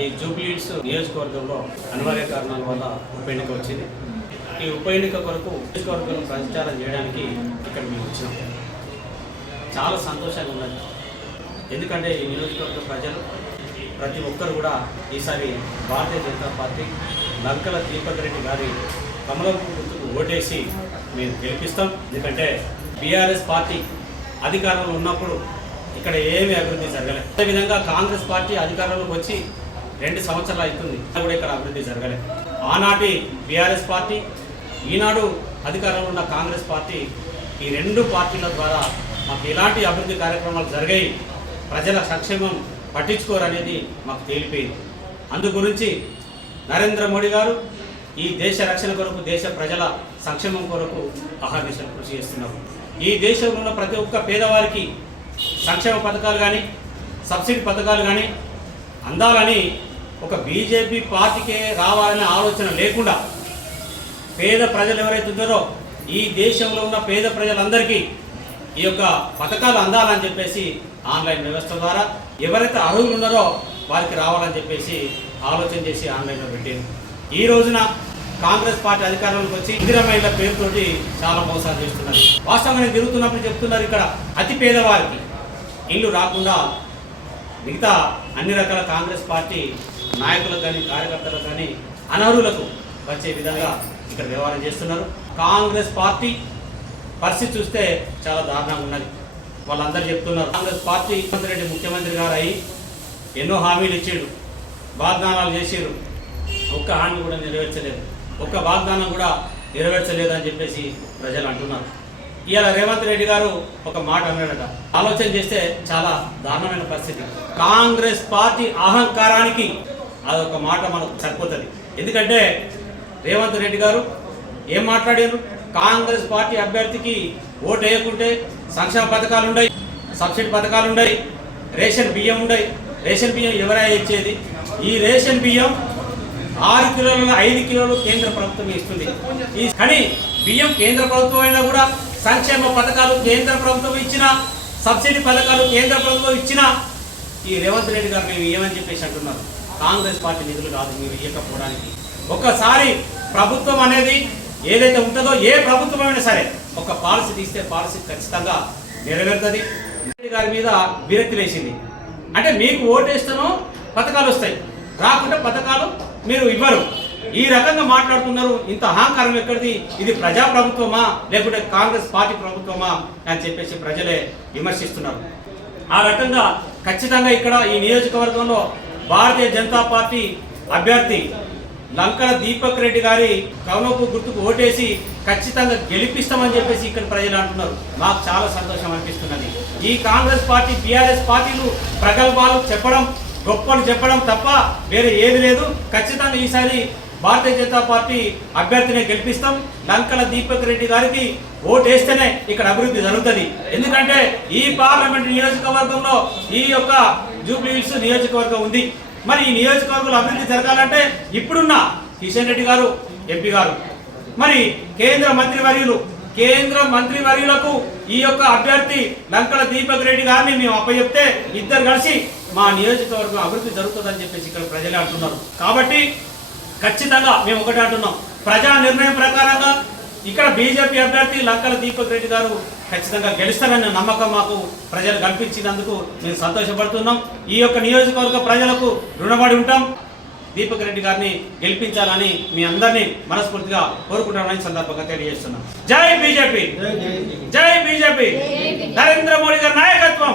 ఈ జూబ్లీడ్స్ నియోజకవర్గంలో అనివార్య కారణాల వల్ల ఉప ఎన్నిక వచ్చింది. ఈ ఉప ఎన్నిక కొరకు నియోజకవర్గంలో ప్రచారం చేయడానికి ఇక్కడ మేము వచ్చినాం. చాలా సంతోషంగా ఉన్నది. ఎందుకంటే ఈ నియోజకవర్గ ప్రజలు ప్రతి ఒక్కరు కూడా ఈసారి భారతీయ జనతా పార్టీ నంకల దీపక్ రెడ్డి గారి కమలం గుర్తుకు ఓటేసి మేము గెలిపిస్తాం. ఎందుకంటే బీఆర్ఎస్ పార్టీ అధికారంలో ఉన్నప్పుడు ఇక్కడ ఏమీ అభివృద్ధి జరగలేదు. అదేవిధంగా కాంగ్రెస్ పార్టీ అధికారంలోకి వచ్చి రెండు సంవత్సరాలు అవుతుంది. కూడా ఇక్కడ అభివృద్ధి జరగలేదు. ఆనాటి బీఆర్ఎస్ పార్టీ ఈనాడు అధికారంలో ఉన్న కాంగ్రెస్ పార్టీ ఈ రెండు పార్టీల ద్వారా మాకు ఎలాంటి అభివృద్ధి కార్యక్రమాలు జరిగాయి ప్రజల సంక్షేమం పట్టించుకోరనేది మాకు తేలిపోయింది. అందు గురించి నరేంద్ర మోడీ గారు ఈ దేశ రక్షణ కొరకు దేశ ప్రజల సంక్షేమం కొరకు అహర్నిశలు కృషి చేస్తున్నారు. ఈ దేశంలో ఉన్న ప్రతి ఒక్క పేదవారికి సంక్షేమ పథకాలు కానీ సబ్సిడీ పథకాలు కానీ అందాలని ఒక బీజేపీ పార్టీకే రావాలనే ఆలోచన లేకుండా పేద ప్రజలు ఎవరైతే ఉన్నారో ఈ దేశంలో ఉన్న పేద ప్రజలందరికీ ఈ యొక్క పథకాలు అందాలని చెప్పేసి ఆన్లైన్ వ్యవస్థ ద్వారా ఎవరైతే అర్హులు ఉన్నారో వారికి రావాలని చెప్పేసి ఆలోచన చేసి ఆన్లైన్లో పెట్టింది. ఈ రోజున కాంగ్రెస్ పార్టీ అధికారంలోకి వచ్చి ఇందిరమైన పేరుతోటి చాలా మోసాలు చేస్తున్నారు. వాస్తవంగా నేను తిరుగుతున్నప్పుడు చెప్తున్నారు ఇక్కడ అతి పేదవారికి ఇల్లు రాకుండా మిగతా అన్ని రకాల కాంగ్రెస్ పార్టీ నాయకులకు కానీ కార్యకర్తలకు కానీ అనర్హులకు వచ్చే విధంగా ఇక్కడ వ్యవహారం చేస్తున్నారు. కాంగ్రెస్ పార్టీ పరిస్థితి చూస్తే చాలా దారుణంగా ఉన్నది. వాళ్ళందరూ చెప్తున్నారు కాంగ్రెస్ పార్టీ రేవంత్ రెడ్డి ముఖ్యమంత్రి గారు అయి ఎన్నో హామీలు ఇచ్చాడు వాగ్దానాలు చేసారు ఒక్క హామీ కూడా నెరవేర్చలేదు. ఒక్క వాగ్దానం కూడా నెరవేర్చలేదు అని చెప్పేసి ప్రజలు అంటున్నారు. ఇవాళ రేవంత్ రెడ్డి గారు ఒక మాట అన్నాడట. ఆలోచన చేస్తే చాలా దారుణమైన పరిస్థితి. కాంగ్రెస్ పార్టీ అహంకారానికి అదొక మాట మనకు సరిపోతుంది. ఎందుకంటే రేవంత్ రెడ్డి గారు ఏం మాట్లాడారు? కాంగ్రెస్ పార్టీ అభ్యర్థికి ఓటు వేయకుంటే సంక్షేమ పథకాలు ఉన్నాయి సబ్సిడీ పథకాలు ఉన్నాయి రేషన్ బియ్యం ఉన్నాయి రేషన్ బియ్యం ఎవరై ఇచ్చేది? ఈ రేషన్ బియ్యం ఆరు కిలోల ఐదు కిలోలు కేంద్ర ప్రభుత్వం ఇస్తుంది. ఈ కానీ బియ్యం కేంద్ర ప్రభుత్వం అయినా కూడా సంక్షేమ పథకాలు కేంద్ర ప్రభుత్వం ఇచ్చిన సబ్సిడీ పథకాలు కేంద్ర ప్రభుత్వం ఇచ్చిన ఈ రేవంత్ రెడ్డి గారు మేము ఏమని చెప్పేసి అంటున్నారు? కాంగ్రెస్ పార్టీ నిధులు కాదు మీరు ఇవ్వకపోవడానికి ఒక్కసారి ప్రభుత్వం అనేది ఏదైతే ఉంటుందో ఏ ప్రభుత్వమైనా సరే ఒక పాలసీ తీస్తే పాలసీ ఖచ్చితంగా నెరవేరుతుంది. రెడ్డి గారి మీద విరక్తి లేచింది. అంటే మీకు ఓటేస్తేనో పథకాలు వస్తాయి. రాకుండా పథకాలు మీరు ఇవ్వరు. ఈ రకంగా మాట్లాడుతున్నారు ఇంత అహంకారం ఎక్కడిది? ఇది ప్రజా ప్రభుత్వమా లేకుంటే కాంగ్రెస్ పార్టీ ప్రభుత్వమా? అని చెప్పేసి ప్రజలే విమర్శిస్తున్నారు. ఆ రకంగా ఖచ్చితంగా ఇక్కడ ఈ నియోజకవర్గంలో భారతీయ జనతా పార్టీ అభ్యర్థి లంకల దీపక్ రెడ్డి గారి కవనపు గుర్తుకు ఓటేసి ఖచ్చితంగా గెలిపిస్తామని చెప్పేసి ఇక్కడ ప్రజలు అంటున్నారు. నాకు చాలా సంతోషం అనిపిస్తున్నది ఈ కాంగ్రెస్ పార్టీ బీఆర్ఎస్ పార్టీలు ప్రగల్భాలు చెప్పడం గొప్పలు చెప్పడం తప్ప వేరే ఏది లేదు. ఖచ్చితంగా ఈసారి భారతీయ జనతా పార్టీ అభ్యర్థిని గెలిపిస్తాం. లంకల దీపక్ రెడ్డి గారికి ఓటేస్తేనే వేస్తేనే ఇక్కడ అభివృద్ధి జరుగుతుంది. ఎందుకంటే ఈ పార్లమెంట్ నియోజకవర్గంలో ఈ యొక్క జూబ్లీ హిల్స్ నియోజకవర్గం ఉంది. మరి ఈ నియోజకవర్గంలో అభివృద్ధి జరగాలంటే ఇప్పుడున్న కిషన్ రెడ్డి గారు ఎంపీ గారు మరి కేంద్ర మంత్రివర్యులు కేంద్ర మంత్రివర్యులకు ఈ యొక్క అభ్యర్థి లంకల దీపక్ రెడ్డి గారిని మేము అప్పచెప్తే ఇద్దరు కలిసి మా నియోజకవర్గం అభివృద్ధి జరుగుతుందని చెప్పేసి ఇక్కడ ప్రజలే అంటున్నారు. కాబట్టి ఖచ్చితంగా మేము ఒకటి అంటున్నాం. ప్రజా నిర్ణయం ప్రకారంగా ఇక్కడ బీజేపీ అభ్యర్థి లంకల దీపక్ రెడ్డి గారు ఖచ్చితంగా గెలుస్తారన్న నమ్మకం మాకు ప్రజలు కల్పించినందుకు మేము సంతోషపడుతున్నాం. ఈ యొక్క నియోజకవర్గ ప్రజలకు రుణపడి ఉంటాం. దీపక్ రెడ్డి గారిని గెలిపించాలని మీ అందరినీ మనస్ఫూర్తిగా కోరుకుంటామని సందర్భంగా తెలియజేస్తున్నాం. జై బీజేపీ! జై బీజేపీ! నరేంద్ర మోడీ గారి నాయకత్వం!